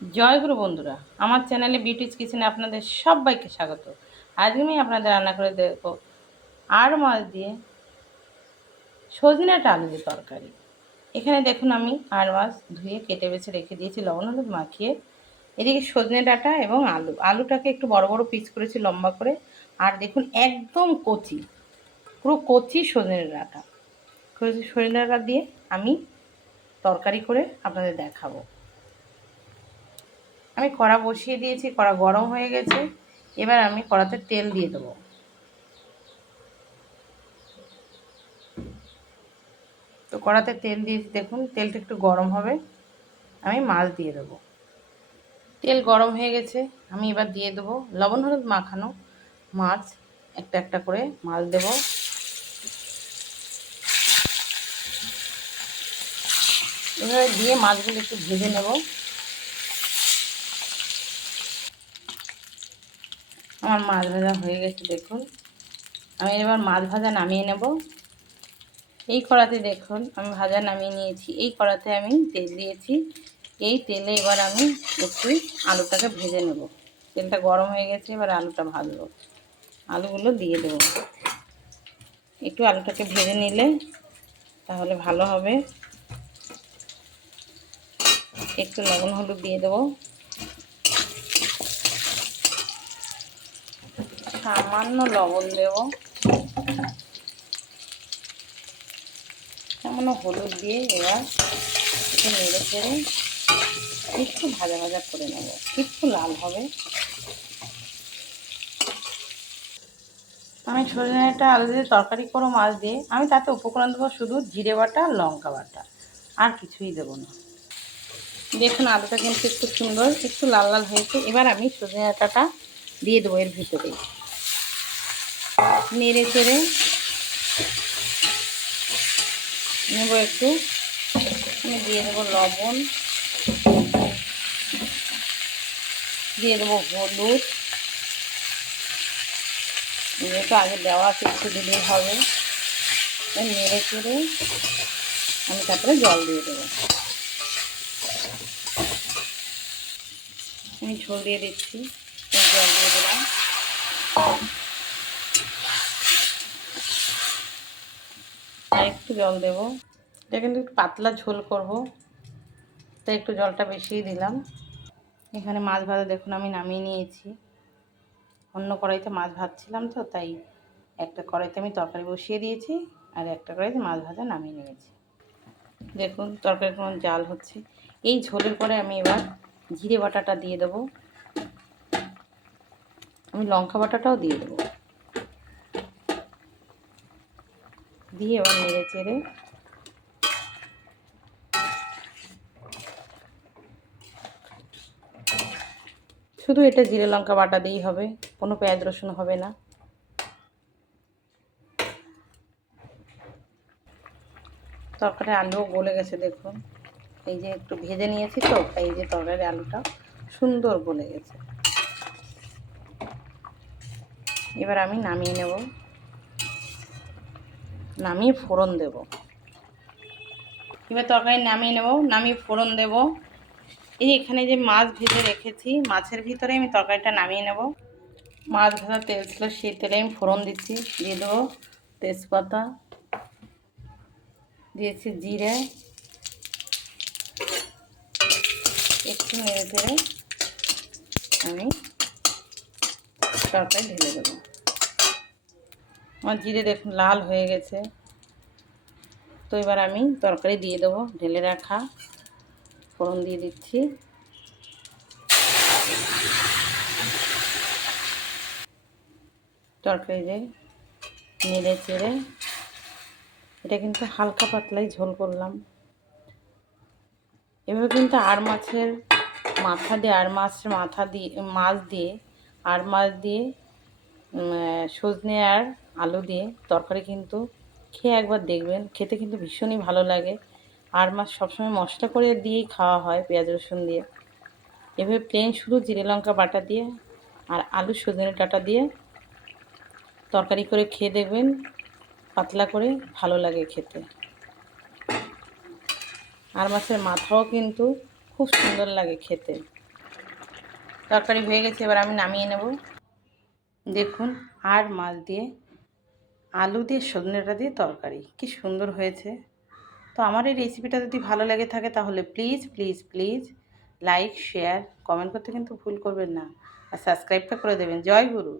জয়গুরু বন্ধুরা, আমার চ্যানেলে বিউটিজ কিচেনে আপনাদের সবাইকে স্বাগত। আজকে আমি আপনাদের রান্না করে দেব আর মাছ দিয়ে সজনে ডাঁটা আলু দিয়ে তরকারি। এখানে দেখুন আমি আর মাছ ধুয়ে কেটে বেছে রেখে দিয়েছি লবণ হলুদ মাখিয়ে। এদিকে সজনে ডাঁটা এবং আলুটাকে একটু বড় বড় পিস করেছি লম্বা করে। আর দেখুন একদম কচি, পুরো কচি সজনে ডাঁটা। সজনে ডাঁটা দিয়ে আমি তরকারি করে আপনাদের দেখাবো। আমি কড়া বসিয়ে দিয়েছি, কড়া গরম হয়ে গেছে। এবার আমি কড়াতে তেল দিয়ে দেবো। তো কড়াতে তেল দিয়েছি, দেখুন তেলটা একটু গরম হবে, আমি মাছ দিয়ে দেবো। তেল গরম হয়ে গেছে, আমি এবার দিয়ে দেবো লবণ হলুদ মাখানো মাছ। একটা একটা করে মাছ দেবো। এভাবে দিয়ে মাছগুলো একটু ভেজে নেব। আমার মাছ ভাজা হয়ে গেছে, দেখুন আমি এবার মাছ ভাজা নামিয়ে নেব। এই কড়াতে দেখুন আমি ভাজা নামিয়ে নিয়েছি। এই কড়াতে আমি তেল দিয়েছি। এই তেলে এবার আমি একটু আলুটাকে ভেজে নেব। তেলটা গরম হয়ে গেছে, এবার আলুটা ভাজবো। আলুগুলো দিয়ে দেবো। একটু আলুটাকে ভেজে নিলে তাহলে ভালো হবে। একটু লবণ হলুদ দিয়ে দেবো, সামান্য লবণ দেব, সামান্য হলুদ দিয়ে এবার একটু নেড়ে চেড়ে একটু ভাজা ভাজা করে নেব, একটু লাল হবে। আমি সজনে ডাঁটা আলু দিয়ে তরকারি করো মাছ দিয়ে, আমি তাতে উপকরণ দেবো শুধু জিরে বাটা লঙ্কা বাটা, আর কিছুই দেবো না। দেখুন আলুটা কিন্তু একটু সুন্দর একটু লাল লাল হয়েছে। এবার আমি সজনে ডাঁটাটা দিয়ে দেবো এর ভিতরে, নেড়ে চেড়ে নেবো একটু। আমি দিয়ে দেবো লবণ, দিয়ে দেবো হলুদ, যেহেতু আগে দেওয়া আছে একটু দিলেই হবে। নেড়ে চেড়ে আমি তারপরে জল দিয়ে দেবো। আমি ঝোল দিয়ে দিচ্ছি, জল দিয়ে দিলাম। আর একটু জল দেবো, এটা কিন্তু একটু পাতলা ঝোল করব, তাই একটু জলটা বেশিই দিলাম। এখানে মাছ ভাজা দেখুন আমি নামিয়ে নিয়েছি। অন্য কড়াইতে মাছ ভাজছিলাম, তো তাই একটা কড়াইতে আমি তরকারি বসিয়ে দিয়েছি আর একটা কড়াইতে মাছ ভাজা নামিয়ে নিয়েছি। দেখুন তরকারি কেমন জাল হচ্ছে। এই ঝোলের পরে আমি এবার জিরে বাটাটা দিয়ে দেবো, আমি লঙ্কা বাটাটাও দিয়ে দেবো, দিয়ে এবার নেড়ে চেড়ে শুধু এটা জিরে লঙ্কা বাটা দিয়েই হবে, কোনো পেঁয়াজ রসুন হবে না। তরকারি আলুও গলে গেছে দেখুন, এই যে একটু ভেজে নিয়েছি তো, এই যে তরকারি আলুটা সুন্দর গলে গেছে। এবার আমি নামিয়ে নেব, নামিয়ে ফোড়ন দেব। এবার তরকারি নামিয়ে নেব, নামিয়ে ফোড়ন দেব। এই এখানে যে মাছ ভেজে রেখেছি, মাছের ভিতরে আমি তরকারিটা নামিয়ে নেব। মাছ ভাজা তেল ছিল, সেই তেলে আমি ফোড়ন দিচ্ছি। দিয়ে দেবো তেজপাতা, দিয়েছি জিরে, একটু নেড়ে চেড়ে আমি তরকারি ঢেলে দেবো। আমার জিরে দেখুন লাল হয়ে গেছে, তো এবার আমি তরকারি দিয়ে দেবো। ঢেলে রাখা ফোড়ন দিয়ে দিচ্ছি। তরকারি দিয়ে নেড়ে চেড়ে, এটা কিন্তু হালকা পাতলাই ঝোল করলাম। এভাবে কিন্তু আর মাছের মাথা দিয়ে, আর মাছের মাথা দিয়ে মাছ দিয়ে, আর মাছ দিয়ে সজনে আর আলু দিয়ে তরকারি কিন্তু খেয়ে একবার দেখবেন, খেতে কিন্তু ভীষণই ভালো লাগে। আর মাছ সবসময় মশলা করে দিয়েই খাওয়া হয়, পেঁয়াজ রসুন দিয়ে। এভাবে প্লেন শুধু জিরে লঙ্কা বাটা দিয়ে আর আলু সজনে ডাঁটা দিয়ে তরকারি করে খেয়ে দেখবেন, পাতলা করে ভালো লাগে খেতে। আর মাছের মাথাও কিন্তু খুব সুন্দর লাগে খেতে। তরকারি হয়ে গেছে, এবার আমি নামিয়ে নেব। দেখুন, আর মাছ দিয়ে আলু দিয়ে সজনে ডাঁটা দিয়ে তরকারি কি সুন্দর হয়েছে। তো আমার এই রেসিপিটা যদি ভালো লেগে থাকে তাহলে please please please like share comment করতে কিন্তু ভুল করবেন না, আর সাবস্ক্রাইবটা করে দেবেন। জয় গুরু।